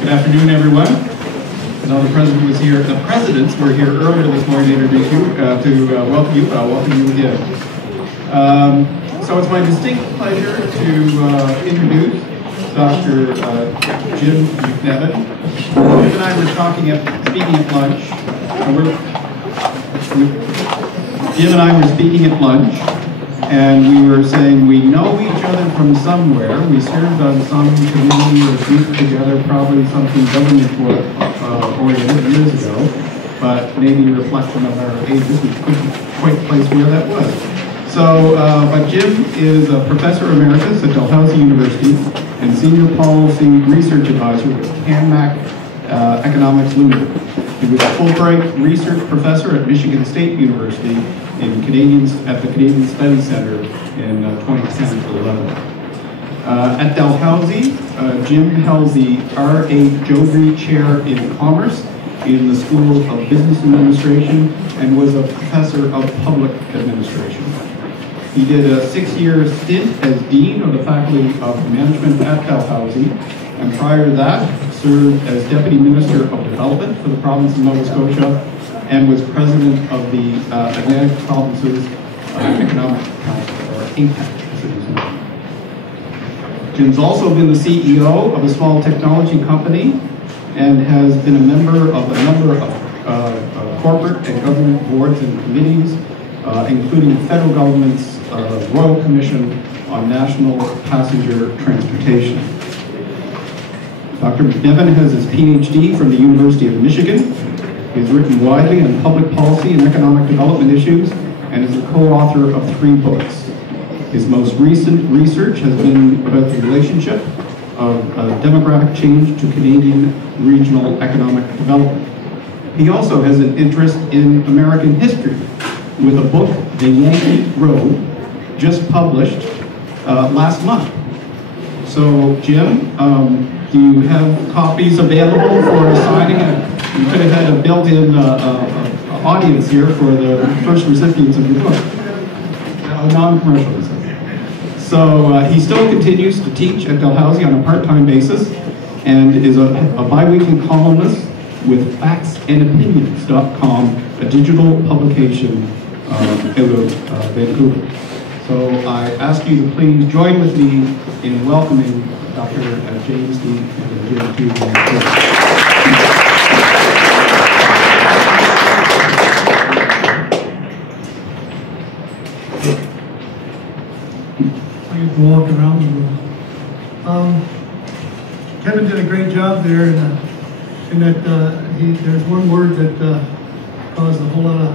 Good afternoon, everyone. I know the president was here. The presidents were here earlier this morning to introduce you, to welcome you. I'll welcome you again. So it's my distinct pleasure to introduce Dr. Jim McNevin. Jim and I were speaking at lunch. Jim and I were speaking at lunch, and we were saying we know each other from somewhere. We served on some committee or group together, probably something government-oriented years ago, but maybe a reflection of our ages, we couldn't quite place where that was. So, but Jim is a professor emeritus at Dalhousie University and senior policy research advisor with CanMac Economics Limited. He was a Fulbright research professor at Michigan State University at the Canadian Studies Center in 2010 to 11. At Dalhousie, Jim held the R.A. Jodrey Chair in Commerce in the School of Business Administration and was a professor of public administration. He did a 6-year stint as Dean of the Faculty of Management at Dalhousie, and prior to that, served as Deputy Minister of Development for the province of Nova Scotia and was President of the Atlantic Provinces Economic Council, or APEC, as it is known. Jim's also been the CEO of a small technology company and has been a member of a number of corporate and government boards and committees, including the federal government's Royal Commission on National Passenger Transportation. Dr. McNevin has his PhD from the University of Michigan. He has written widely on public policy and economic development issues and is a co-author of 3 books. His most recent research has been about the relationship of demographic change to Canadian regional economic development. He also has an interest in American history with a book, The Yankee Road, just published last month. So, Jim, do you have copies available for signing? You could have had a built-in audience here for the first recipients of your book. Non-commercial. So he still continues to teach at Dalhousie on a part-time basis and is a bi-weekly columnist with factsandopinions.com, a digital publication out of Vancouver. So I ask you to please join with me in welcoming Dr. James D. and Jim to the I get to walk around the room. Kevin did a great job there, in that there's one word that caused a whole lot of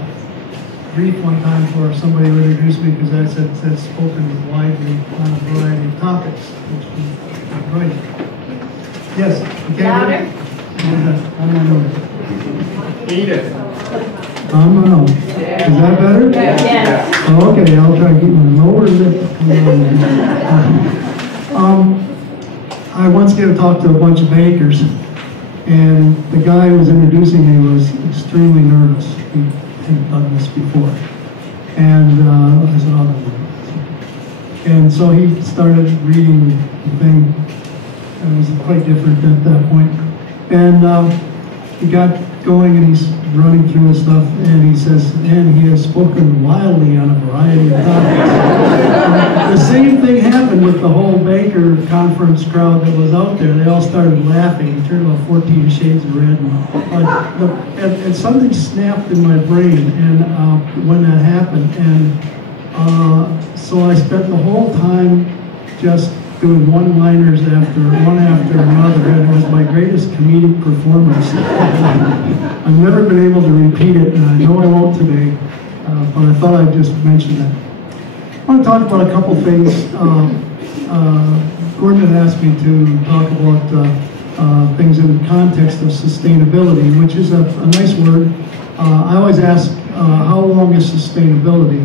grief one time for somebody who introduced me, because I said spoken widely on a variety of topics, which is right. Yes, you can't hear it? I don't know. Eat it. I don't know. Is that better? Yes. Oh, okay, I'll try to keep my lower lip. I once gave a talk to a bunch of bankers, and the guy who was introducing me was extremely nervous. He hadn't done this before. And I said, oh, no. And so he started reading the thing, and it was quite different at that point. And he got going, and he's running through his stuff, and he says, and he has spoken wildly on a variety of topics. The same thing happened with the whole Baker conference crowd that was out there. They all started laughing. He turned about 14 shades of red. And something snapped in my brain and when that happened. And so I spent the whole time just doing one-liners one after another, and it was my greatest comedic performance. I've never been able to repeat it, and I know I won't today, but I thought I'd just mention that. I want to talk about a couple things. Gordon had asked me to talk about things in the context of sustainability, which is a nice word. I always ask, how long is sustainability?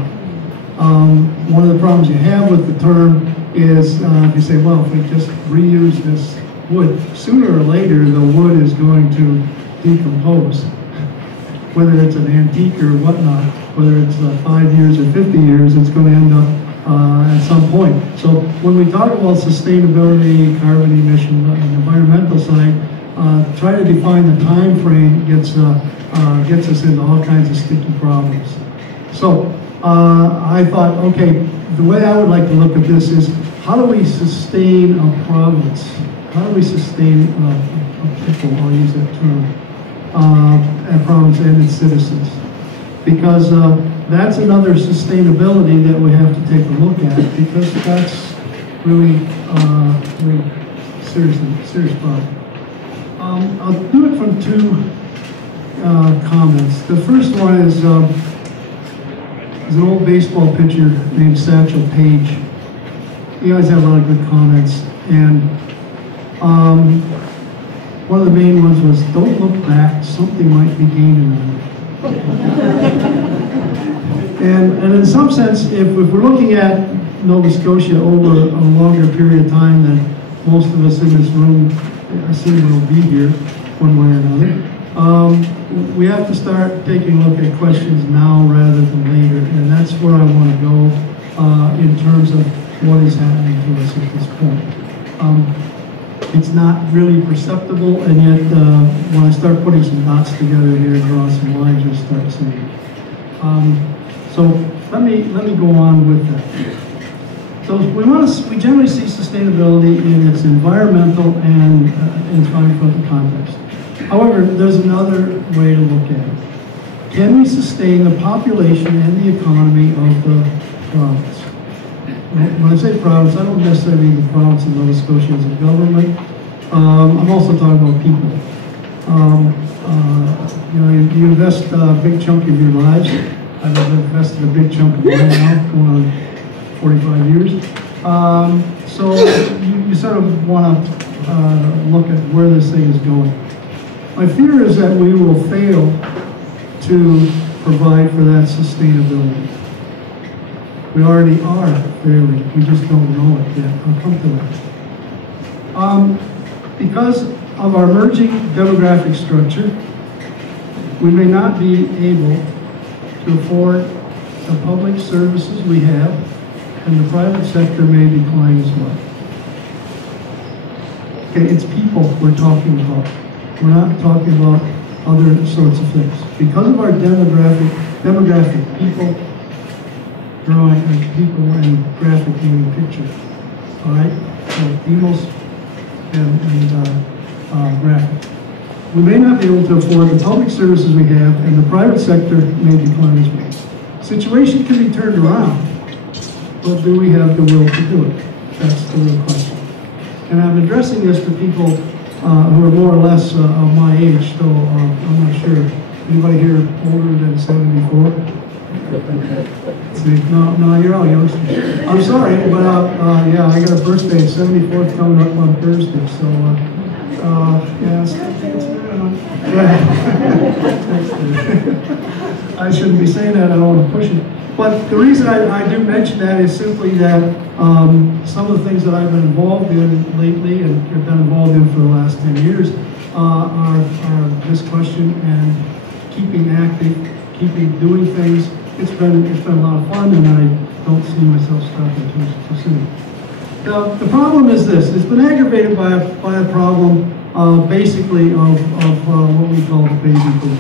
One of the problems you have with the term is you say, well, if we just reuse this wood, sooner or later the wood is going to decompose. Whether it's an antique or whatnot, whether it's 5 years or 50 years, it's going to end up at some point. So when we talk about sustainability, carbon emission, on the environmental side, try to define the time frame gets us into all kinds of sticky problems. So I thought, okay, the way I would like to look at this is, how do we sustain a province? How do we sustain a people, I'll use that term, a province and its citizens? Because that's another sustainability that we have to take a look at, because that's really, really serious problem. I'll do it from two comments. The first one is an old baseball pitcher named Satchel Paige. You guys have a lot of good comments, and one of the main ones was, don't look back, something might be gaining on you. And in some sense, if we're looking at Nova Scotia over a longer period of time than most of us in this room assume will be here, one way or another, we have to start taking a look at questions now rather than later, and that's where I want to go in terms of what is happening to us at this point. It's not really perceptible, and yet when I start putting some dots together here and draw some lines, you'll start seeing it. So let me go on with that. So we generally see sustainability in its environmental and environmental context. However, there's another way to look at it. Can we sustain the population and the economy of the province? When I say province, I don't necessarily mean the province of Nova Scotia as a government. I'm also talking about people. You invest a big chunk of your lives. I've invested a big chunk of mine now, going on 45 years. So you sort of want to look at where this thing is going. My fear is that we will fail to provide for that sustainability. We already are failing, we just don't know it yet. I'll come to that. Because of our emerging demographic structure, we may not be able to afford the public services we have, and the private sector may decline as well. Okay, it's people we're talking about. We're not talking about other sorts of things. Because of our demographic, people drawing and people and graphic meaning picture. All right, so demos and graphic. We may not be able to afford the public services we have, and the private sector may decline as well. Situation can be turned around, but do we have the will to do it? That's the real question. And I'm addressing this to people who are more or less of my age, so I'm not sure. Anybody here older than 74? No, you're all youngsters. I'm sorry, but yeah, I got a birthday, 74th, coming up on Thursday, so yeah, I shouldn't be saying that, I don't want to push it. But the reason I do mention that is simply that some of the things that I've been involved in lately and have been involved in for the last 10 years are this question and keeping active, keeping doing things. It's been a lot of fun, and I don't see myself stopping too soon. Now, the problem is this: it's been aggravated by a problem basically of what we call the baby boom.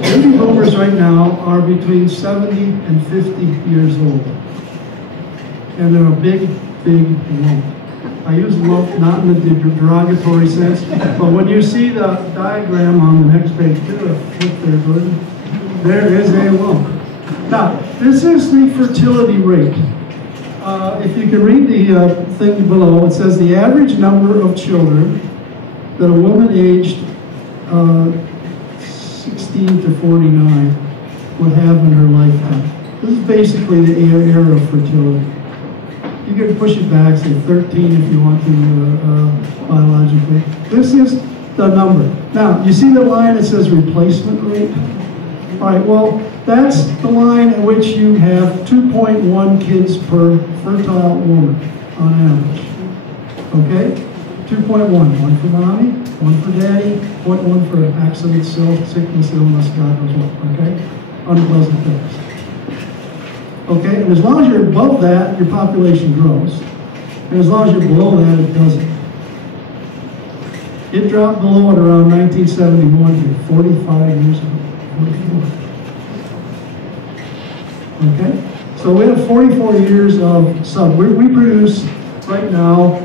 Baby boomers right now are between 70 and 50 years old, and they're a big lump. I use lump not in the derogatory sense, but when you see the diagram on the next page, flip there, Gordon. There is a lump. Now, this is the fertility rate. If you can read the thing below, it says the average number of children that a woman aged 16 to 49 would have in her lifetime. This is basically the era of fertility. You can push it back, say 13 if you want to biologically. This is the number. Now, you see the line that says replacement rate? All right, well, that's the line at which you have 2.1 kids per fertile woman on average. Okay? 2.1. One for mommy, one for daddy, one for accident, sickness, illness, God knows what. Okay? Unpleasant things. Okay? And as long as you're above that, your population grows. And as long as you're below that, it doesn't. It dropped below it around 1971 here, 45 years ago. 44. Okay? So we have 44 years of sub. We produce right now,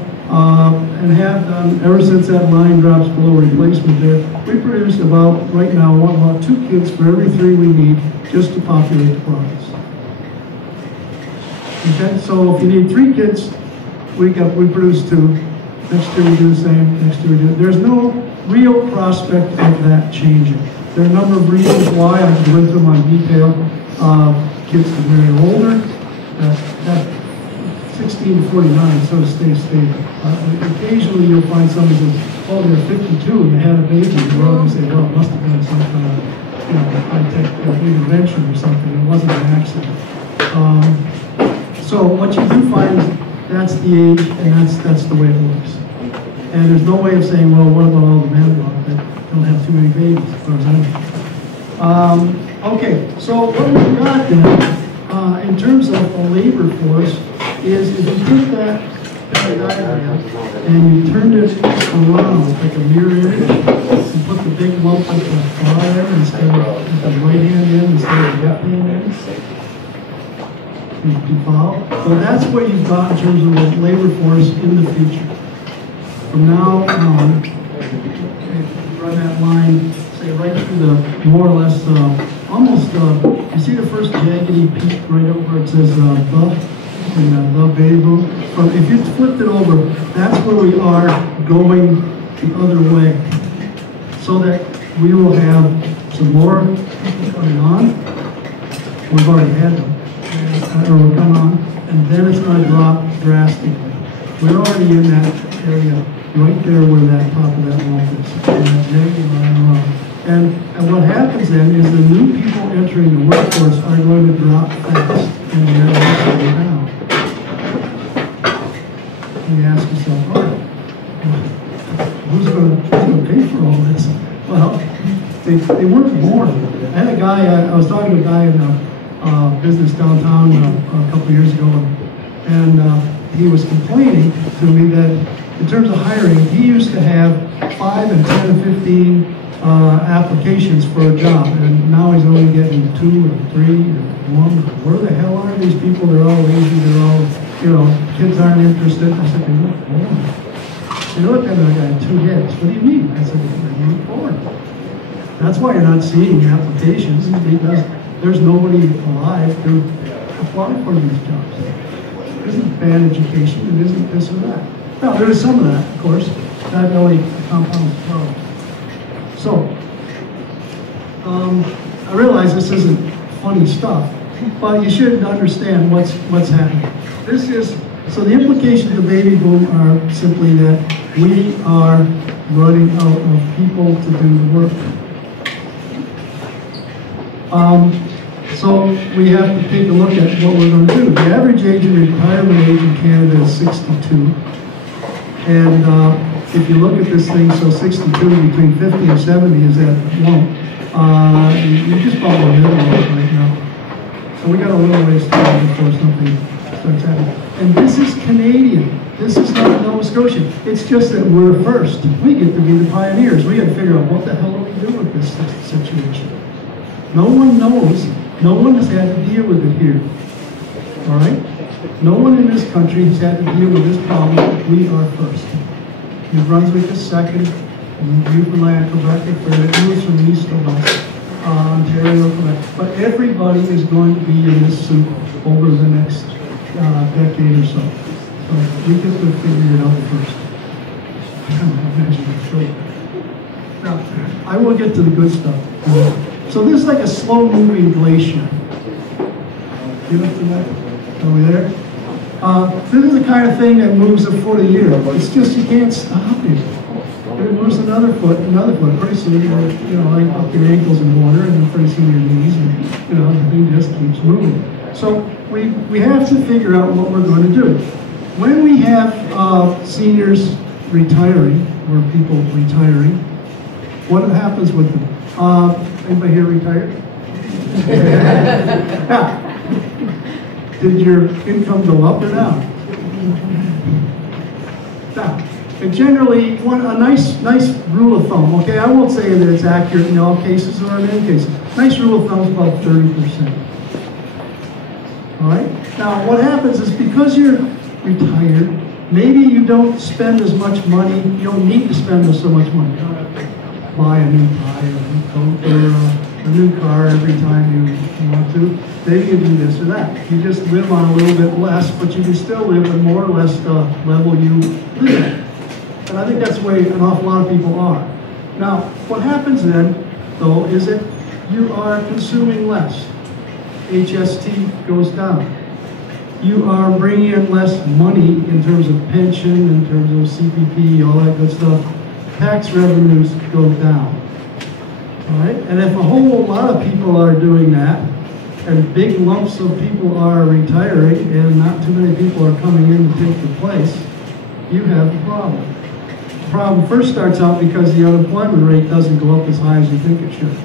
and have done ever since that line drops below replacement there, we produce about, right now, about 2 kids for every 3 we need just to populate the province. Okay, so if you need 3 kids, we produce 2. Next year we do the same, next year we do it. There's no real prospect of that changing. There are a number of reasons why, I can go into them on detail. Kids get very older, that 16 to 49 sort of stays stable. Occasionally you'll find somebody who's, oh, they're 52 and they had a baby, and you say, well, it must have been some kind of, high-tech intervention or something. It wasn't an accident. So what you do find is that's the age, and that's the way it works. And there's no way of saying, well, what about all the men that don't have too many babies, as far as I know. Okay, so what we've got then, in terms of a labor force, is if you take that diagram and you turn it around like a mirror image, and put the big lump at the far end instead of the right hand in instead of the left hand in. You follow? So that's what you've got in terms of the labor force in the future. From now on, run that line, say right through the more or less, almost, you see the first jaggedy peak right up where it says the baby boom? If you flipped it over, that's where we are going the other way. So that we will have some more people coming on. We've already had them. Or will come on, and then it's going to drop drastically. We're already in that area, right there where that top of that lump is. And what happens then is the new people entering the workforce are going to drop fast, and they're also down. And you ask yourself, all right, who's going to pay for all this? Well, they weren't born. I had a guy, I was talking to a guy in business downtown a couple years ago, and he was complaining to me that in terms of hiring, he used to have 5 and 10 and 15 applications for a job, and now he's only getting 2 or 3 or 1. Where the hell are these people? They're all lazy, they're all, kids aren't interested. I said, they weren't born. They looked at me like I had 2 heads. What do you mean? I said, they weren't born. That's why you're not seeing applications, because there's nobody alive to apply for these jobs. It isn't bad education, it isn't this or that. Now, there is some of that, of course. That really compounds the problem. So, I realize this isn't funny stuff, but you should understand what's happening. So the implications of the baby boom are simply that we are running out of people to do the work. So we have to take a look at what we're going to do. The average age of retirement age in Canada is 62. And if you look at this thing, so 62 between 50 and 70 is at 1. You're just about in the middle of it right now. So we got a little ways to go before something starts happening. And this is Canadian. This is not Nova Scotian. It's just that we're first. We get to be the pioneers. We got to figure out what the hell do we do with this situation. No one knows. No one has had to deal with it here. All right? No one in this country has had to deal with this problem. We are first. New Brunswick is second. Newfoundland, Quebec are third. It moves from east to west. Ontario, Quebec. But everybody is going to be in this soup over the next decade or so. So we get to figure it out first. Now, I will get to the good stuff. So this is like a slow-moving glacier. Give it to that. Are we there? This is the kind of thing that moves a foot a year. It's just you can't stop it. It moves another foot. Pretty soon you're, like up your ankles in water, and then pretty soon your knees, and the thing just keeps moving. So we have to figure out what we're going to do. When we have seniors retiring, or people retiring, what happens with them? Anybody here retired? Yeah. Did your income go up or down? Down. And generally, a nice rule of thumb, okay? I won't say that it's accurate in all cases or in any cases. Nice rule of thumb is about 30%. All right? Now, what happens is because you're retired, maybe you don't spend as much money, you don't need to spend so much money. You don't have to buy a new tie or a new coat or a new car every time you want to. Maybe you do this or that. You just live on a little bit less, but you can still live at more or less the level you live at. And I think that's the way an awful lot of people are. Now, what happens then, though, is that you are consuming less. HST goes down. You are bringing in less money in terms of pension, in terms of CPP, all that good stuff. Tax revenues go down. All right? And if a whole lot of people are doing that, and big lumps of people are retiring, and not too many people are coming in to take the place, you have a problem. The problem first starts out because the unemployment rate doesn't go up as high as you think it should.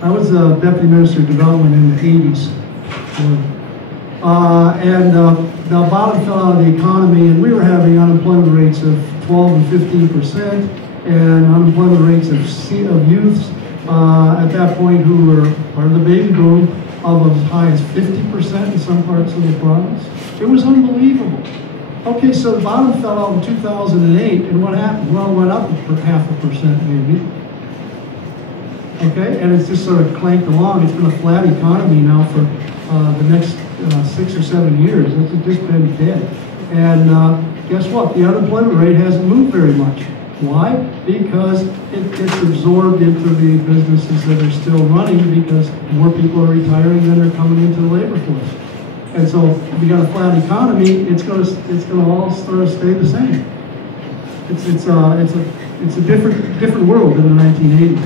I was a deputy minister of development in the 80s. The bottom fell out of the economy, and we were having unemployment rates of 12 and 15%, and unemployment rates of youths at that point who were part of the baby boom of as high as 50% in some parts of the province. It was unbelievable. Okay, so the bottom fell out in 2008, and what happened? Well, it went up for 0.5% maybe. Okay, and it's just sort of clanked along. It's been a flat economy now for the next 6 or 7 years. It's just been dead. And guess what? The unemployment rate hasn't moved very much. Why? Because it gets absorbed into the businesses that are still running because more people are retiring than are coming into the labor force. And so if you got a flat economy, it's going to all sort of stay the same. It's a different world than the 1980s.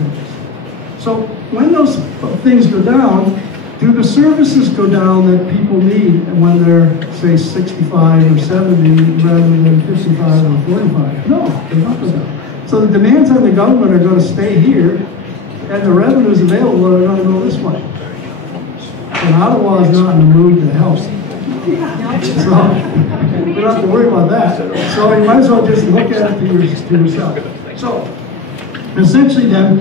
So when those things go down, do the services go down that people need when they're, say, 65 or 70 rather than 55 or 45? No, they don't go down. So the demands on the government are going to stay here, and the revenues available are going to go this way. And Ottawa is not in the mood to help. So we don't have to worry about that. So you might as well just look at it to yourself. So essentially then,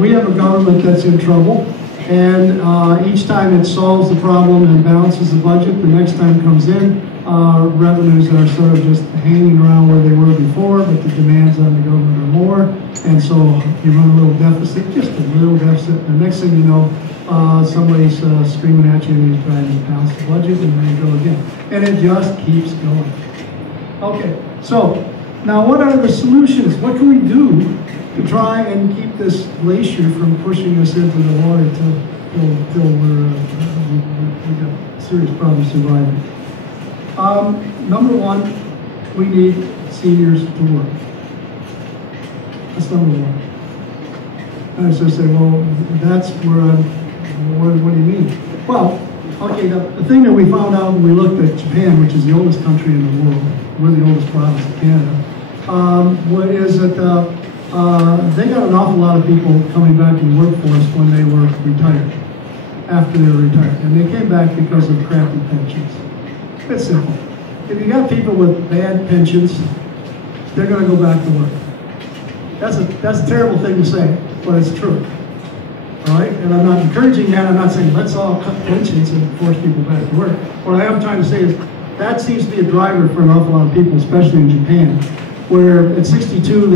we have a government that's in trouble, and each time it solves the problem and balances the budget, the next time comes in, revenues are sort of just hanging around where they were before, but the demands on the government are more, and so you run a little deficit, just a little deficit, and the next thing you know, somebody's screaming at you and you're trying to balance the budget, and then you go again. And it just keeps going. Okay, so now what are the solutions? What can we do to try and keep this glacier from pushing us into the water till we've got serious problems surviving? Number one, we need seniors to work. That's number one. And I sort of say, well, that's where what do you mean? Well, okay, the thing that we found out when we looked at Japan, which is the oldest country in the world, we're the oldest province of Canada, is that they got an awful lot of people coming back to the workforce when they were retired, after they were retired. And they came back because of crappy pensions. It's simple. If you got people with bad pensions, they're going to go back to work. That's a terrible thing to say, but it's true. All right? And I'm not encouraging that. I'm not saying let's all cut pensions and force people back to work. What I am trying to say is that seems to be a driver for an awful lot of people, especially in Japan, where at 62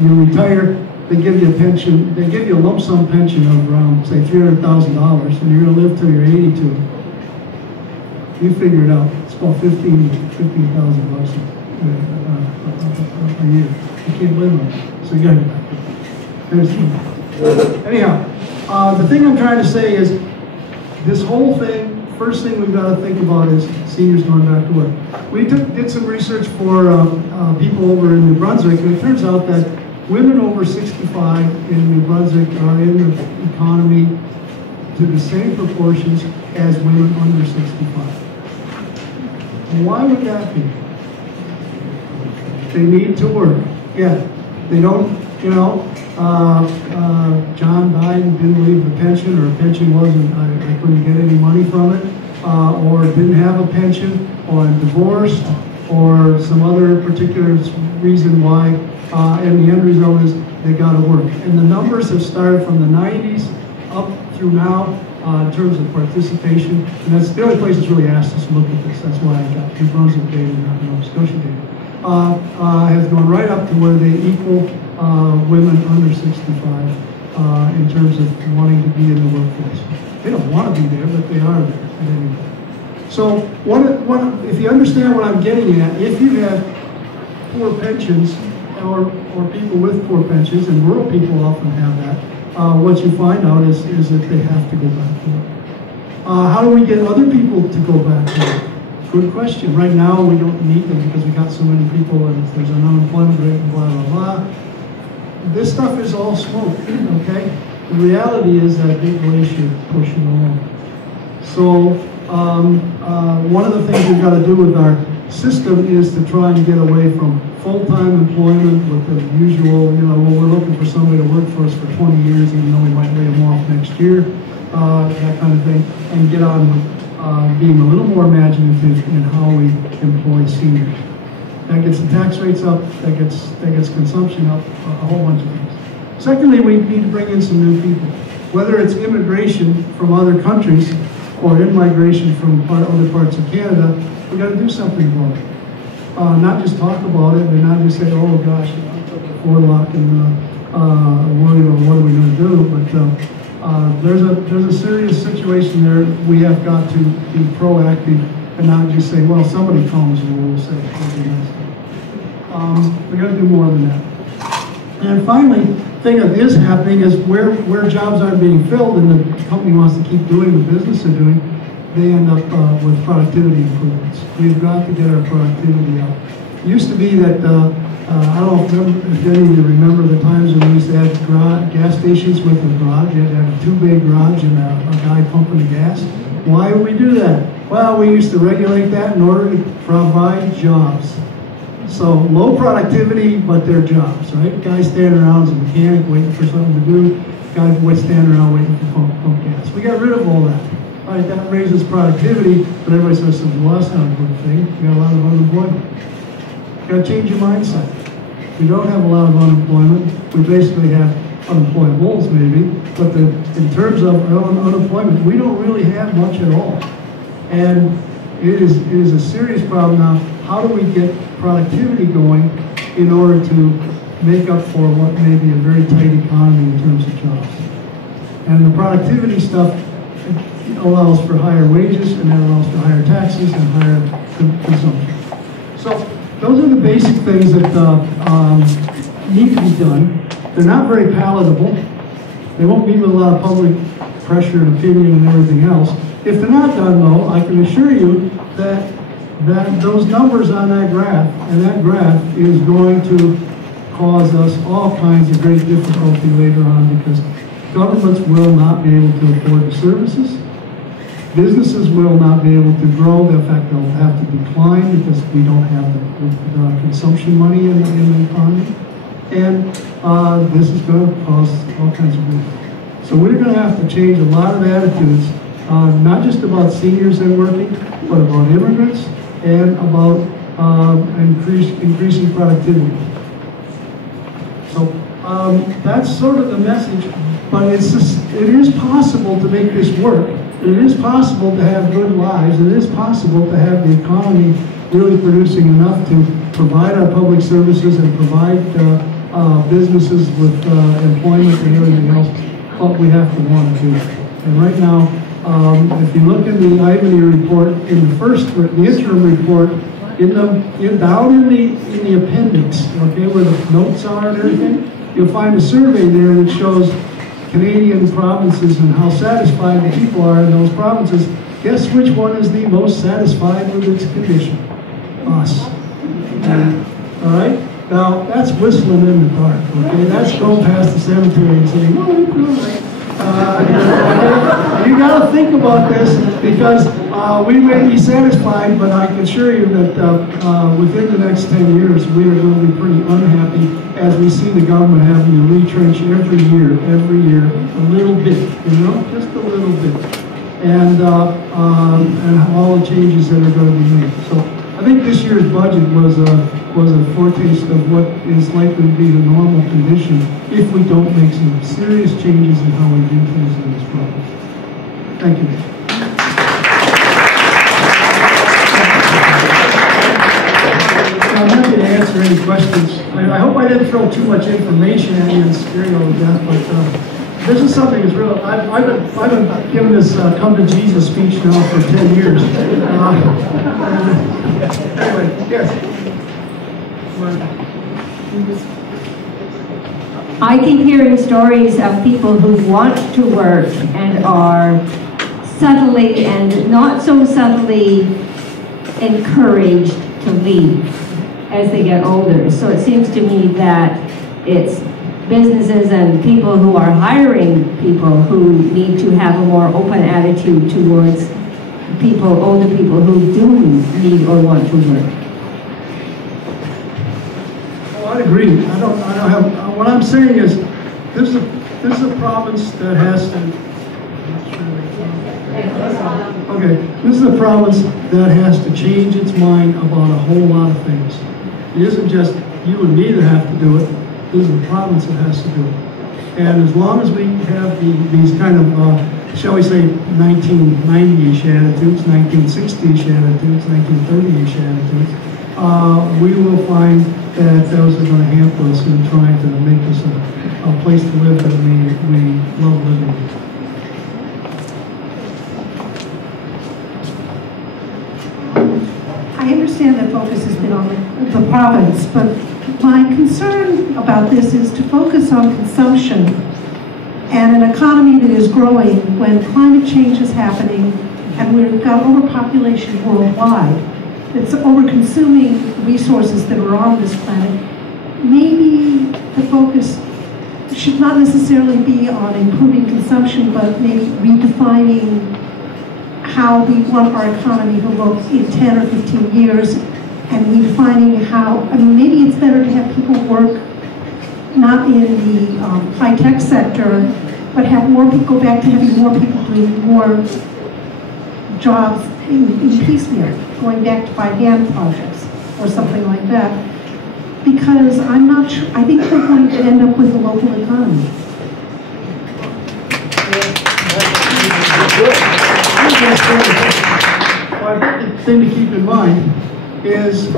you retire, they give you a pension, they give you a lump sum pension of around, say, $300,000, and you're going to live till you're 82. You figure it out. It's about $15,000 a year. You can't live on it, so you got to get back to it. Anyhow, the thing I'm trying to say is this whole thing. First thing we've got to think about is seniors going back to work. We did some research for people over in New Brunswick, and it turns out that women over 65 in New Brunswick are in the economy to the same proportions as women under 65. Why would that be? They need to work. Yeah, they don't, John died and didn't leave a pension, or a pension wasn't, I couldn't get any money from it, or didn't have a pension, or I'm divorced, or some other particular reason why, and the end result is they got to work. And the numbers have started from the 90s up through now in terms of participation, and that's the only place that's really asked us to look at this. That's why I got New Brunswick data, not Nova Scotia data. Has gone right up to where they equal women under 65 in terms of wanting to be in the workforce. They don't want to be there, but they are there at any rate. So if you understand what I'm getting at, if you have poor pensions or people with poor pensions, and rural people often have that, what you find out is that they have to go back to work. How do we get other people to go back to work? Good question. Right now we don't need them because we got so many people and there's an unemployment rate and blah, blah, blah. This stuff is all smoke, okay? The reality is that big glacier pushing along. So one of the things we've got to do with our system is to try and get away from full-time employment with the usual, well, we're looking for somebody to work for us for 20 years, even though we might lay them off next year, that kind of thing, and get on with being a little more imaginative in how we employ seniors. That gets the tax rates up, that gets consumption up, a whole bunch of things. Secondly, we need to bring in some new people. Whether it's immigration from other countries or in-migration from other parts of Canada, we got to do something about it. Not just talk about it, and not just say, oh gosh, Forlock and worried about what are we going to do, but there's a serious situation there. We have got to be proactive and not just say, well, somebody comes and we'll say, we got to do more than that. And finally, the thing that is happening is where jobs aren't being filled and the company wants to keep doing the business they're doing, they end up with productivity improvements. We've got to get our productivity up. It used to be that, I don't know if any of you remember the times when we used to have gas stations with a garage. You had to have a two-bay garage and a guy pumping the gas. Why would we do that? Well, we used to regulate that in order to provide jobs. So low productivity, but they're jobs, right? Guy standing around as a mechanic waiting for something to do. Guy standing around waiting to pump gas. We got rid of all that. All right, that raises productivity, but everybody says, well, that's not a good thing. You got a lot of unemployment. You got to change your mindset. We don't have a lot of unemployment. We basically have unemployables, maybe, but in terms of unemployment, we don't really have much at all. And it is a serious problem now. How do we get productivity going in order to make up for what may be a very tight economy in terms of jobs? And the productivity stuff allows for higher wages, and that allows for higher taxes and higher consumption. So those are the basic things that need to be done. They're not very palatable. They won't meet with a lot of public pressure and opinion and everything else. If they're not done, though, I can assure you that those numbers on that graph, and that graph is going to cause us all kinds of great difficulty later on, because governments will not be able to afford the services. Businesses will not be able to grow. In fact, they'll have to decline because we don't have the consumption money in the economy. And this is going to cause all kinds of grief. So we're going to have to change a lot of attitudes, not just about seniors and working, but about immigrants and about increasing productivity. So that's sort of the message, but it is possible to make this work. It is possible to have good lives. It is possible to have the economy really producing enough to provide our public services and provide businesses with employment and everything else, but we have to want to do it. And right now, if you look in the Ivany report, in the interim report, down in the appendix, okay, where the notes are and everything, you'll find a survey there that shows Canadian provinces and how satisfied the people are in those provinces. Guess which one is the most satisfied with its condition? Us. All right? Now, that's whistling in the dark, okay? That's going past the cemetery and saying, oh, we're good. You got to think about this, because we may be satisfied, but I can assure you that within the next 10 years, we are going to be pretty unhappy as we see the government having to retrench every year, a little bit, just a little bit, and all the changes that are going to be made. So I think this year's budget was a foretaste of what is likely to be the normal condition if we don't make some serious changes in how we do things in this province. Thank you. I'm happy to answer any questions. I hope I didn't throw too much information at you and scare you to death, but this is something that's real. I've been giving this come to Jesus speech now for 10 years. Anyway, yes. I keep hearing stories of people who want to work and are subtly and not so subtly encouraged to leave as they get older. So it seems to me that it's businesses and people who are hiring people who need to have a more open attitude towards people, older people who do need or want to work. I agree. I don't have. What I'm saying is, this is a province that has to. Okay, this is a province that has to change its mind about a whole lot of things. It isn't just you and me that have to do it. This is a province that has to do it. And as long as we have these kind of, shall we say, 1990-ish attitudes, 1960-ish attitudes, 1930-ish attitudes, we will find that those are going to hamper us in trying to make this a place to live that we love living in. I understand that focus has been on the province, but my concern about this is to focus on consumption and an economy that is growing when climate change is happening and we've got overpopulation worldwide. It's over-consuming resources that are on this planet. Maybe the focus should not necessarily be on improving consumption, but maybe redefining how we want our economy to look in 10 or 15 years, and redefining how, I mean, maybe it's better to have people work not in the high-tech sector, but have more people, go back to having more people doing more jobs in piecemeal, going back to by-hand projects or something like that. Because I'm not sure, I think we're going to end up with a local economy. The thing to keep in mind is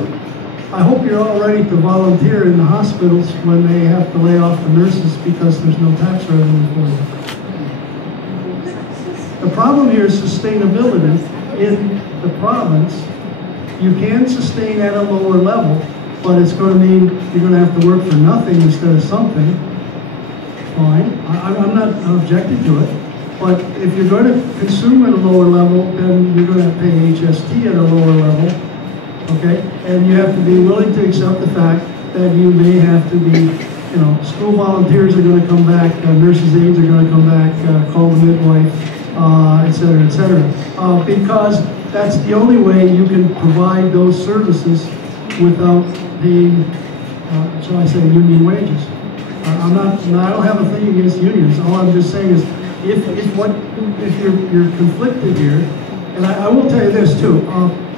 I hope you're all ready to volunteer in the hospitals when they have to lay off the nurses because there's no tax revenue for them. The problem here is sustainability in the province. You can sustain at a lower level, but it's going to mean you're going to have to work for nothing instead of something. Fine, I'm not objecting to it. But if you're going to consume at a lower level, then you're going to pay HST at a lower level, okay? And you have to be willing to accept the fact that you may have to be, you know, school volunteers are going to come back, nurses' aides are going to come back, call the midwife, et cetera, because that's the only way you can provide those services without paying, shall I say, union wages. I don't have a thing against unions. All I'm just saying is, if you're conflicted here, and I will tell you this too.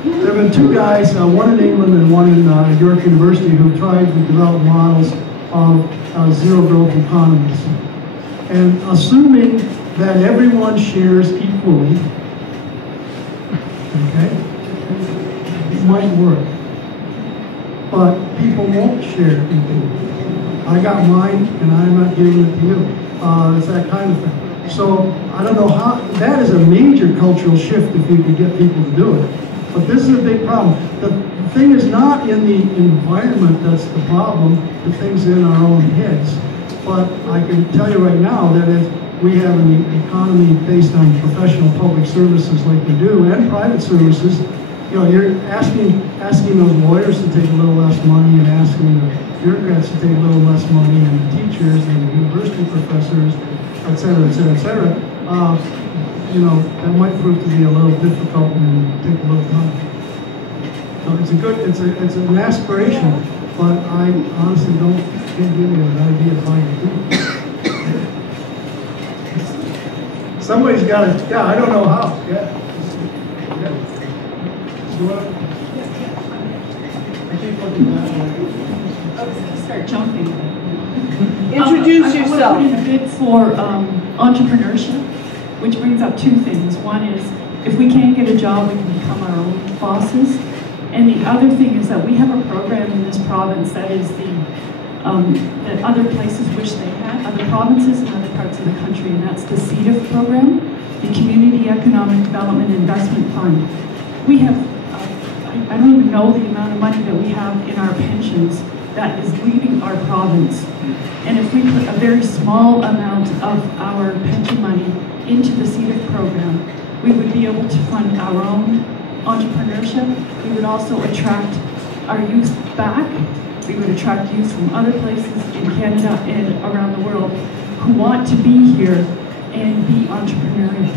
There have been two guys, one in England and one in York University, who tried to develop models of zero growth economies. And assuming that everyone shares equally, okay, it might work. But people won't share equally. I got mine, and I'm not giving it to you. It's that kind of thing. So I don't know how, that is a major cultural shift if you could get people to do it. But this is a big problem. The thing is not in the environment that's the problem, the thing's in our own heads. But I can tell you right now that if we have an economy based on professional public services like we do, and private services, you know, you're asking those lawyers to take a little less money and asking the bureaucrats to take a little less money, and the teachers and the university professors, et cetera, et cetera, et cetera. You know, that might prove to be a little difficult and take a little time. So it's an aspiration, but I honestly can't give you an idea of how you do it. Somebody's got to, I don't know how. Yeah. Start jumping. Introduce yourself. I want to put in a bid for entrepreneurship, which brings up two things. One is, if we can't get a job, we can become our own bosses. And the other thing is that we have a program in this province that is that other places wish they had, other provinces and other parts of the country, and that's the CEDIF program, the Community Economic Development Investment Fund. We have, I don't even know the amount of money that we have in our pensions that is leaving our province. And if we put a very small amount of our pension money into the CEDIF program, we would be able to fund our own entrepreneurship. We would also attract our youth back. We would attract youth from other places in Canada and around the world who want to be here and be entrepreneurial.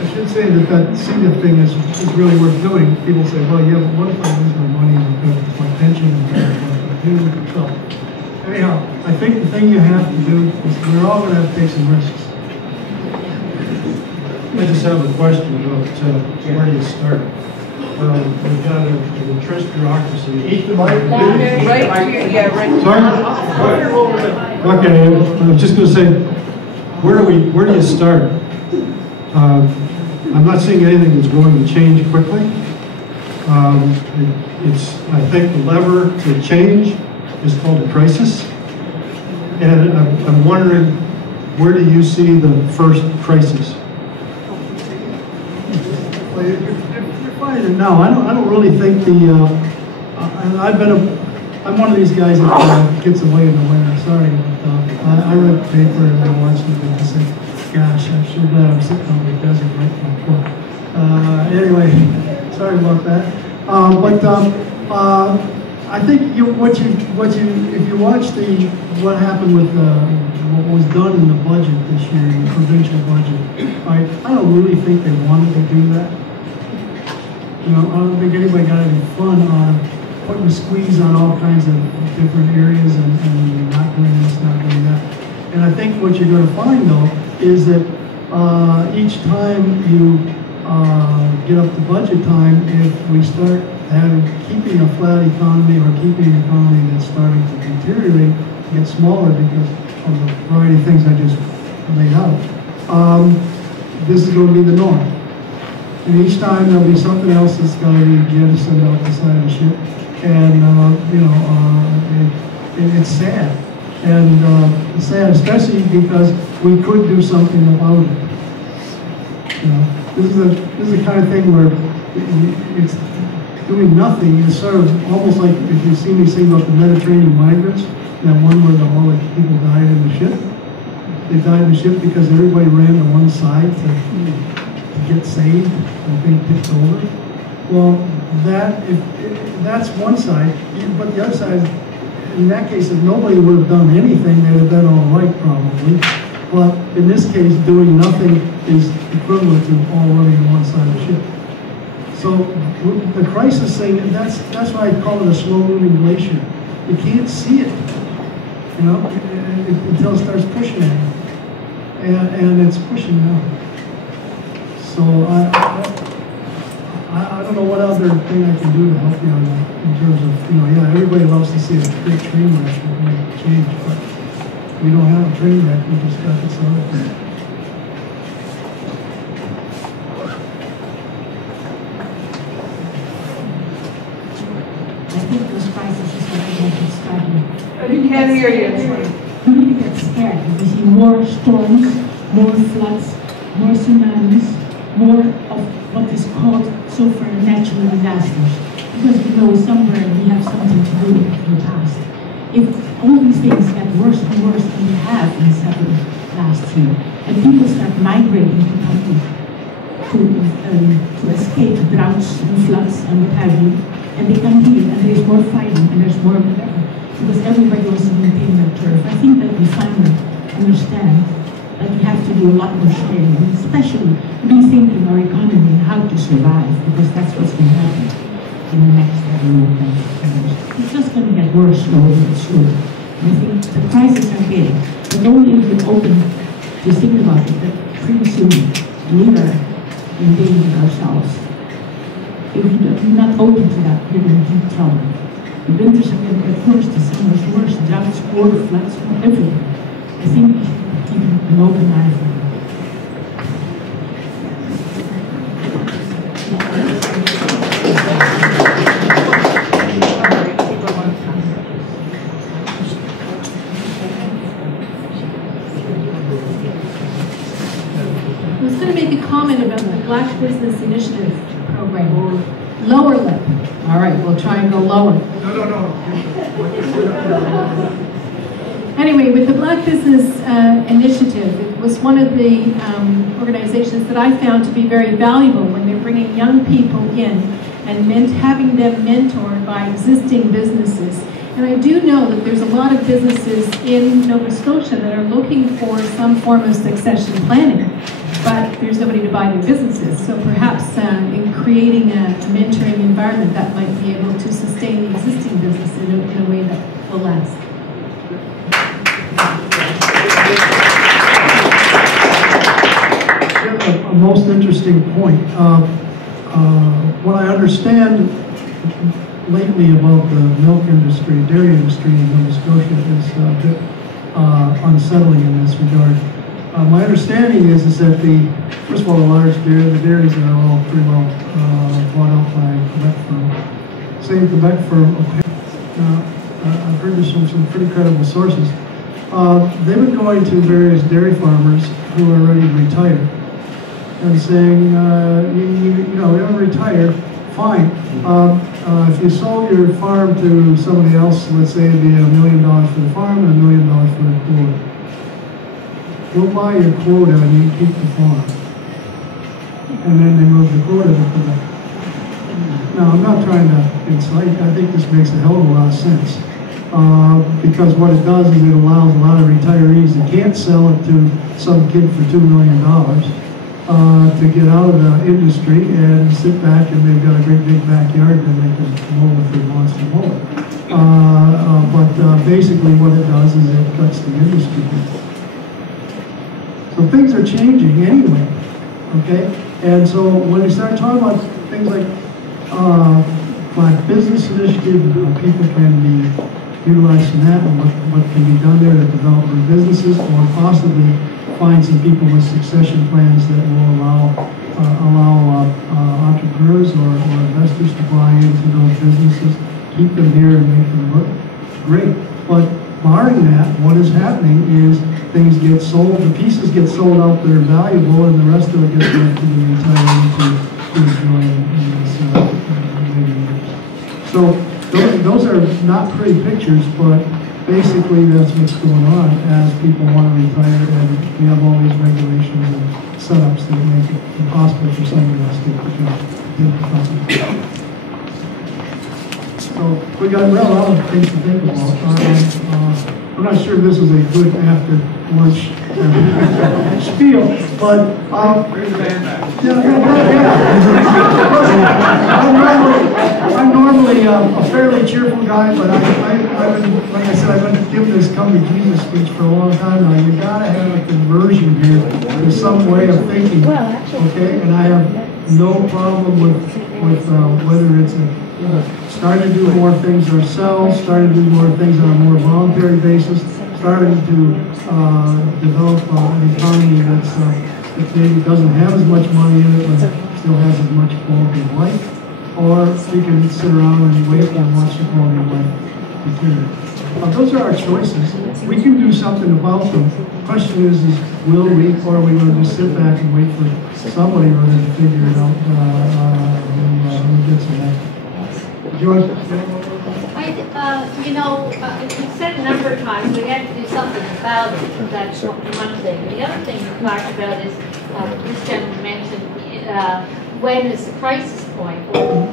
I should say that CEDIF thing is really worth doing. People say, well, yeah, but what if I lose my money and my pension and what do I do? So, anyhow, I think the thing you have to do is we're all going to have to take some risks. I just have a question about where do you start? We've got an entrenched bureaucracy. Eat the mic. Right here, yeah, right. Sorry? Okay, I'm just going to say, where do you start? I'm not seeing anything that's going to change quickly. I think the lever to change is called a crisis. And I'm wondering, where do you see the first crisis? Well, you're finding it now. I don't really think I'm one of these guys that gets away in the winter. Sorry, but I read the paper and I watched it and I said, gosh, I'm sure glad I'm sitting on the desert right now. Anyway, sorry about that. I think if you watch what happened with what was done in the budget this year, in the provincial budget, right? I don't really think they wanted to do that. You know, I don't think anybody got any fun on putting a squeeze on all kinds of different areas and not doing this, not doing that. And I think what you're going to find though is that each time you get up to budget time, if we start keeping a flat economy or keeping an economy that's starting to deteriorate, get smaller because of the variety of things I just laid out, this is going to be the norm. And each time there'll be something else that's going to be jettisoned off the side of the ship. And, it's sad. And it's sad, especially because we could do something about it. You know, this is the kind of thing where it's doing nothing is sort of almost like if you see me sing about the Mediterranean migrants, that one where all the people died in the ship. They died in the ship because everybody ran to one side to get saved and being tipped over. Well, if that's one side, but the other side, in that case, if nobody would have done anything, they'd have done all right probably. But in this case, doing nothing is equivalent to all running to one side of the ship. So the crisis thing, that's why I call it a slow-moving glacier. You can't see it, you know, until it starts pushing at you, and it's pushing now. So I don't know what other thing I can do to help you on that in terms of, you know, yeah, everybody loves to see a big train wreck that make a change, but we don't have a train wreck. We just got this other thing. I think those crises are going to start. We can't hear you. People get scared because we see more storms, more floods, more tsunamis, more of what is called so far natural disasters. Because we know somewhere we have something to do in the past. If all these things get worse and worse than they have in several last year, and people start migrating to country to escape droughts and floods and what have you, and they come here and there's more fighting and there's more whatever, because everybody wants to maintain their turf. I think that we finally understand that we have to do a lot more sharing, and especially rethinking our economy and how to survive, because that's what's going to happen in the next years. It's just going to get worse slowly but surely. And I think the crises are big, but only if you're open to think about it. That pretty soon we are endangering ourselves. If you're not open to that, you're going to keep trouble. The winters are going to get worse, the summer's worse, droughts, water, floods, everything. I think we should keep an open eye for it. I was going to make a comment about the Black Business Initiative program, or lower lip. All right, we'll try and go lower. No. Anyway, with the Black Business Initiative, it was one of the organizations that I found to be very valuable when they're bringing young people in and having them mentored by existing businesses. And I do know that there's a lot of businesses in Nova Scotia that are looking for some form of succession planning, but there's nobody to buy their businesses. So perhaps in creating a mentoring environment that might be able to sustain the existing business in a way that will last. A most interesting point. What I understand lately about the milk industry, dairy industry in Nova Scotia is a bit unsettling in this regard. My understanding is that first of all, the dairies are all pretty well bought out by Quebec firm. Same Quebec firm. I've heard this from some pretty credible sources. They've been going to various dairy farmers who are ready to retire and saying, you know, you're retired, fine. If you sold your farm to somebody else, let's say it'd be $1 million for the farm and $1 million for the quota. We'll buy your quota and you keep the farm. And then they move the quota to Quebec. Now, I'm not trying to incite. I think this makes a hell of a lot of sense. Because what it does is it allows a lot of retirees that can't sell it to some kid for $2 million to get out of the industry and sit back, and they've got a great big backyard and they can mow if they want to mow it. But basically what it does is it cuts the industry. So things are changing anyway, okay? And so when we start talking about things like Black Business Initiative, how people can be utilized in that, and what can be done there to develop their businesses, or possibly find some people with succession plans that will allow entrepreneurs or investors to buy into those businesses, keep them here and make them work. Great, but barring that, what is happening is things get sold, the pieces get sold out that are valuable, and the rest of it gets left to the retiree to enjoy in this later years. So those are not pretty pictures, but basically that's what's going on as people want to retire, and we have all these regulations and setups that make it impossible for somebody else to take the job. So we got a lot of things to think about. I'm not sure this is a good after lunch spiel, but I'm normally a fairly cheerful guy, but I've been, like I said, I've been giving this come to Jesus speech for a long time now. You gotta have a conversion here to some way of thinking, okay? And I have no problem with whether it's starting to do more things ourselves, starting to do more things on a more voluntary basis, starting to develop an economy that maybe doesn't have as much money in it, but still has as much quality of life. Or we can sit around and wait and watch the quality of life deteriorate. Those are our choices. We can do something about them. The question is will we, or are we going to just sit back and wait for somebody or other to figure it out who gets it? George? You said a number of times we had to do something about it. That's one thing. The other thing you talked about is, this gentleman mentioned, when is the crisis point? Well,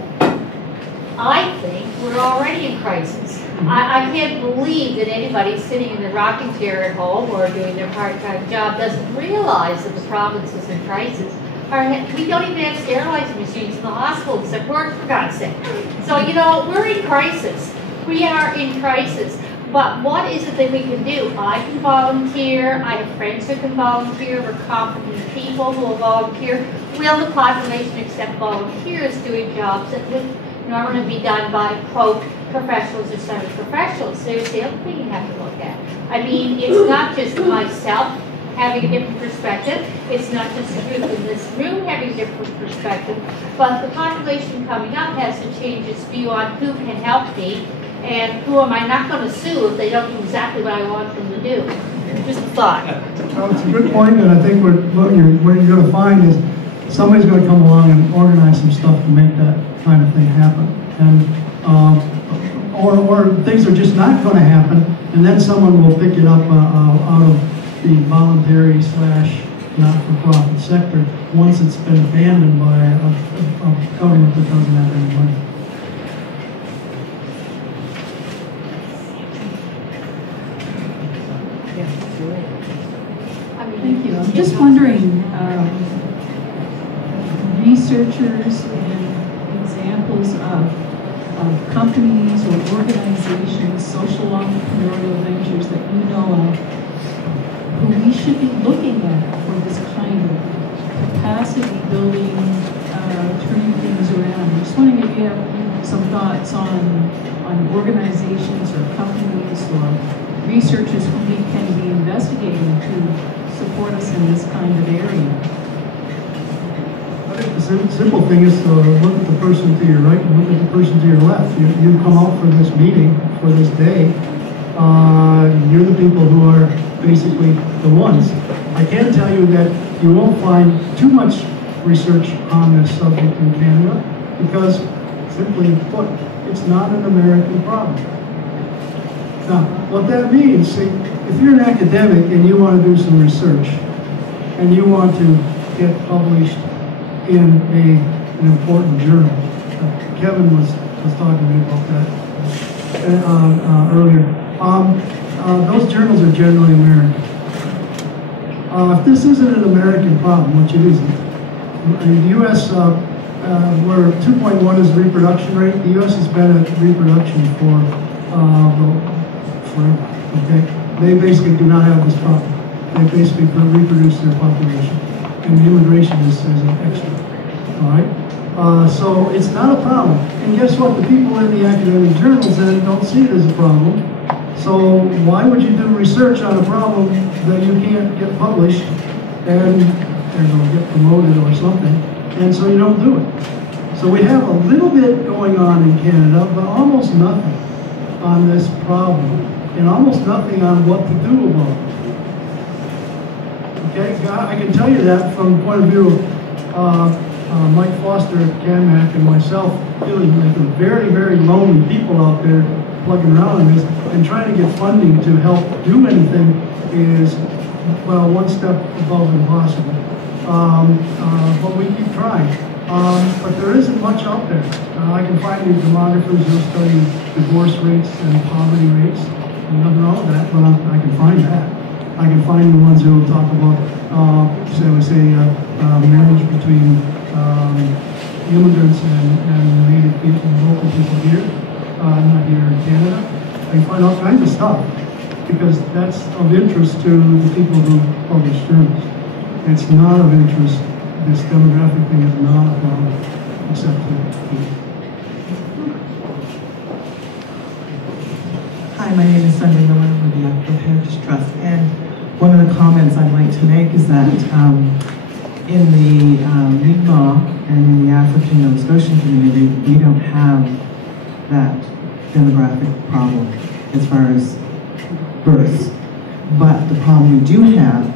I think we're already in crisis. I can't believe that anybody sitting in the rocking chair at home or doing their part-time job doesn't realize that the province is in crisis. We don't even have sterilizing machines in the hospitals that work, for God's sake. So, we're in crisis. We are in crisis. But what is it that we can do? I can volunteer, I have friends who can volunteer, we're competent people who will volunteer. Will the population accept volunteers doing jobs that would normally be done by, quote, professionals or semi-professionals? There's the other thing you have to look at. I mean, it's not just myself having a different perspective, it's not just the group in this room having a different perspective, but the population coming up has to change its view on who can help me and who am I not going to sue if they don't do exactly what I want them to do. Just a thought. Well, it's a good point, and I think what you're going to find is somebody's going to come along and organize some stuff to make that kind of thing happen. And or things are just not going to happen, and then someone will pick it up out of the voluntary / not-for-profit sector once it's been abandoned by a government that doesn't have any money. Thank you. I'm just wondering, researchers and examples of companies or organizations, social entrepreneurial ventures that you know of, who we should be looking at for this kind of capacity building, turning things around. I'm just wondering if you have some thoughts on organizations or companies or researchers who we can be investigating to support us in this kind of area. I think the simple thing is to look at the person to your right and look at the person to your left. You come out for this meeting, for this day. You're the people who are basically the ones. I can tell you that you won't find too much research on this subject in Canada because, simply put, it's not an American problem. Now, what that means, see, if you're an academic and you want to do some research and you want to get published in an important journal, Kevin was talking to me about that earlier. Those journals are generally American. If this isn't an American problem, which it isn't, in the U.S., where 2.1 is the reproduction rate, the U.S. has been at reproduction for forever. Okay, they basically do not have this problem. They basically reproduce their population, and the immigration is an extra. All right, so it's not a problem. And guess what? The people in the academic journals then don't see it as a problem. So why would you do research on a problem that you can't get published and get promoted or something? And so you don't do it. So we have a little bit going on in Canada, but almost nothing on this problem, and almost nothing on what to do about it. Okay, I can tell you that from the point of view of Mike Foster at CAMAC and myself, feeling like we're very, very lonely people out there plugging around in this, and trying to get funding to help do anything is, well, one step above impossible. But we keep trying. But there isn't much out there. I can find you demographers who study divorce rates and poverty rates, and nothing wrong with that, but I can find that. I can find the ones who will talk about, marriage between immigrants and native people, local people here, not here in Canada. I can find all kinds of stuff, because that's of interest to the people who publish journals. It's not of interest. This demographic thing is not a problem, except to people. Hi, my name is Sunday Miller with the African Heritage Trust, and one of the comments I'd like to make is that in the Mi'kmaq and in the African Nova Scotian community, we don't have that demographic problem as far as births. But the problem we do have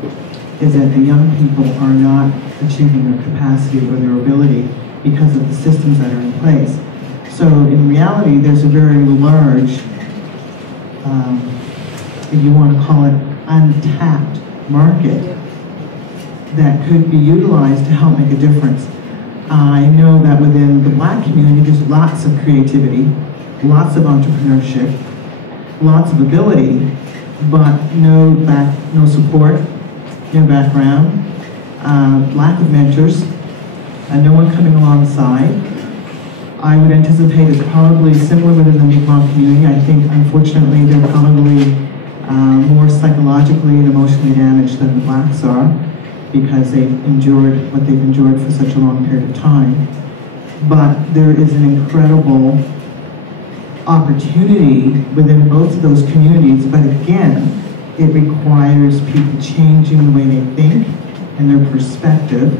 is that the young people are not achieving their capacity or their ability because of the systems that are in place. So in reality, there's a very large, if you want to call it, untapped market that could be utilized to help make a difference. I know that within the Black community, there's lots of creativity, lots of entrepreneurship, lots of ability, but no support, no background, lack of mentors, and no one coming alongside. I would anticipate it's probably similar within the Mi'kmaq community. I think, unfortunately, they're probably more psychologically and emotionally damaged than the blacks are because they've endured what they've endured for such a long period of time. But there is an incredible opportunity within both of those communities, but again, it requires people changing the way they think and their perspective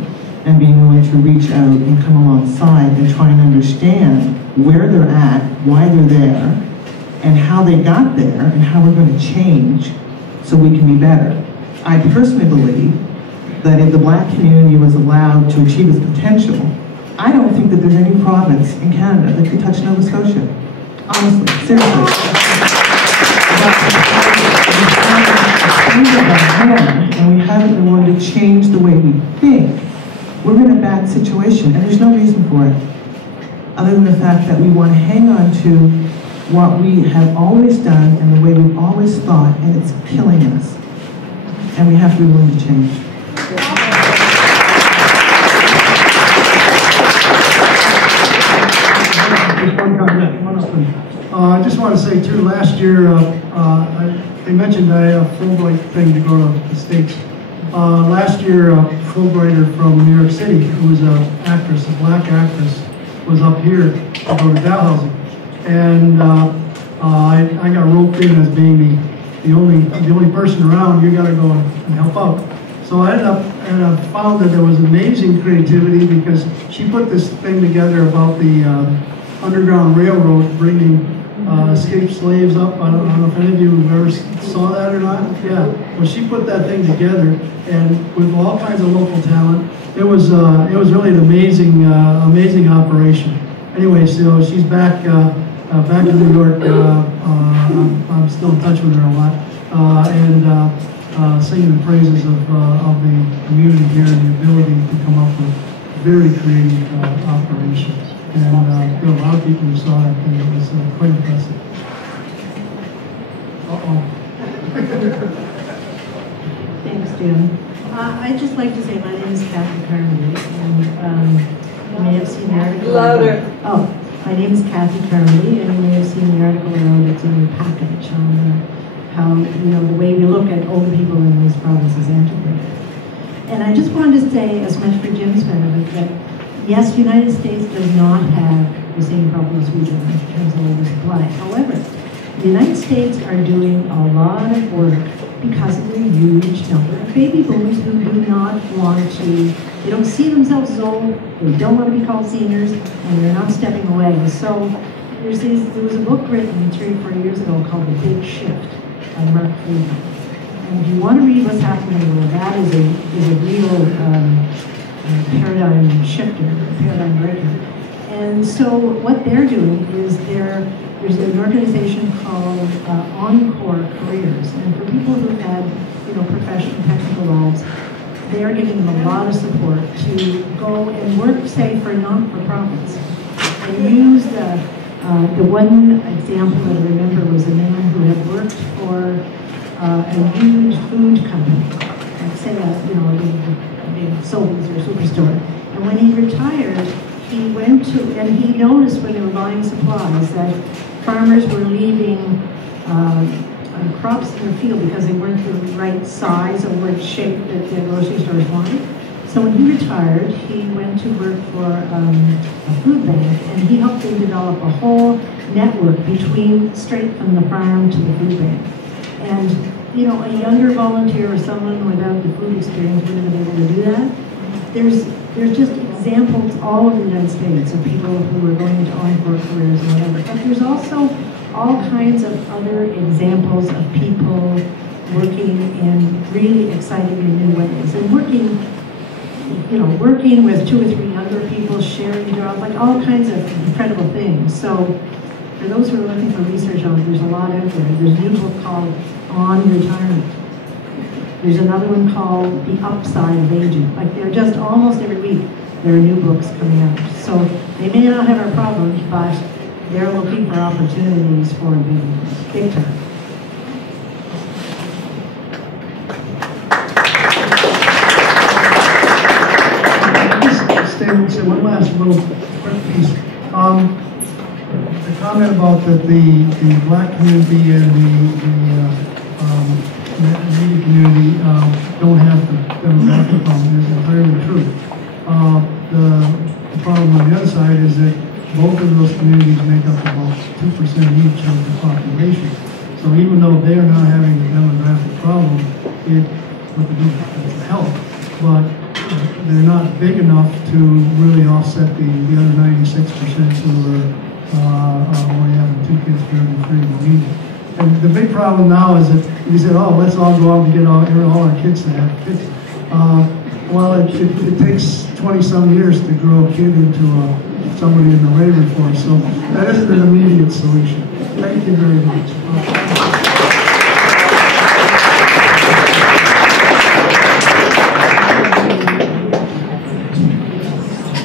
and being willing to reach out and come alongside and try and understand where they're at, why they're there, and how they got there, and how we're going to change so we can be better. I personally believe that if the black community was allowed to achieve its potential, I don't think that there's any province in Canada that could touch Nova Scotia. Honestly, seriously. And we haven't been willing to change the way we think, we're in a bad situation, and there's no reason for it, other than the fact that we want to hang on to what we have always done and the way we've always thought, and it's killing us. And we have to be willing to change. Just one comment, I just want to say too, last year, they mentioned I had a Fulbright thing to go to the States. Last year, a Fulbrighter from New York City, who was an actress, a black actress, was up here to go to Dalhousie. And I got roped in as being the only person around. You got to go and help out. So I ended up, and I found that there was amazing creativity because she put this thing together about the Underground Railroad bringing escaped slaves up. I don't know if any of you have ever saw that or not. Yeah. Well, she put that thing together, and with all kinds of local talent, it was really an amazing operation. Anyway, so she's back back in New York. I'm still in touch with her a lot, and singing the praises of the community here and the ability to come up with very creative operations. And there were a lot of people who saw that thing. It was quite impressive. Thanks, Jim. I'd just like to say my name is Kathy Carmody, and you may have seen the article. Louder. My name is Kathy Carmody, and you may have seen the article that's in your package on how, the way we look at old people in these provinces antiquated. And I just wanted to say, as much for Jim's benefit, that yes, the United States does not have the same problems we do in terms of oversupply. However, the United States are doing a lot of work because of the huge number of baby boomers who do not want to, they don't see themselves as old, they don't want to be called seniors, and they're not stepping away. So there was a book written 3 or 4 years ago called The Big Shift by Mark Friedman. And if you want to read what's happening in the world, that is a real paradigm shifter, paradigm breaker. And so what they're doing is there's an organization called Encore Careers, and for people who've had professional technical lives, they are giving them a lot of support to go and work, say, for non-for-profits, and use the one example that I remember was a man who had worked for a huge food company, like say a big Sobeys or Superstore, and when he retired, he went to, and he noticed when they were buying supplies that farmers were leaving crops in their field because they weren't the right size or weren't shaped that the grocery stores wanted. So when he retired, he went to work for a food bank, and he helped them develop a whole network straight from the farm to the food bank. And a younger volunteer or someone without the food experience wouldn't have been able to do that. There's just examples all over the United States of people who are going into encore careers and whatever. But there's also all kinds of other examples of people working in really exciting and new ways. And working with 2 or 3 younger people, sharing jobs, like all kinds of incredible things. So for those who are looking for research on it, there's a lot out there. There's a new book called On Retirement. There's another one called The Upside of Aging. Like they're just almost every week, there are new books coming out. So they may not have our problems, but they're looking for opportunities for big time. Just say one last little quick piece. The comment about that the black community and the Native community don't have the demographic problem is entirely true. The problem on the other side is that both of those communities make up about 2% each of the population. So even though they are not having a demographic problem, with the new it's a help, but they're not big enough to really offset the other 96% who are only having 2 kids for every 3 we need. And the big problem now is that we said, oh, let's all go out and get all our kids to have kids. Well, it takes 20-some years to grow a kid into somebody in the labor force, so that isn't an immediate solution. Thank you very much.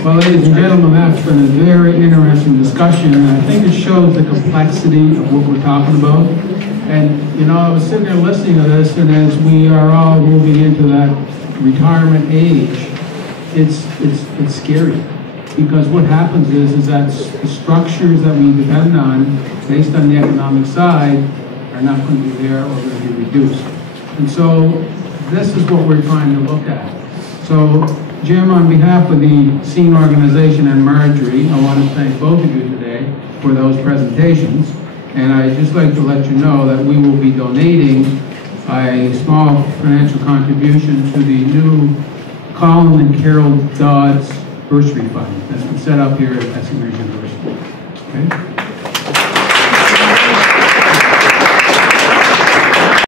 Well, ladies and gentlemen, that's been a very interesting discussion, and I think it shows the complexity of what we're talking about. And, you know, I was sitting there listening to this, and as we are all moving into that retirement age, it's scary. Because what happens is that the structures that we depend on, based on the economic side, are not going to be there or going to be reduced. And so, this is what we're trying to look at. So, Jim, on behalf of the Scene Organization and Marjorie, I want to thank both of you today for those presentations. And I'd just like to let you know that we will be donating a small financial contribution to the new Colin and Carol Dodds Bursary Fund that's been set up here at Essex University. Okay?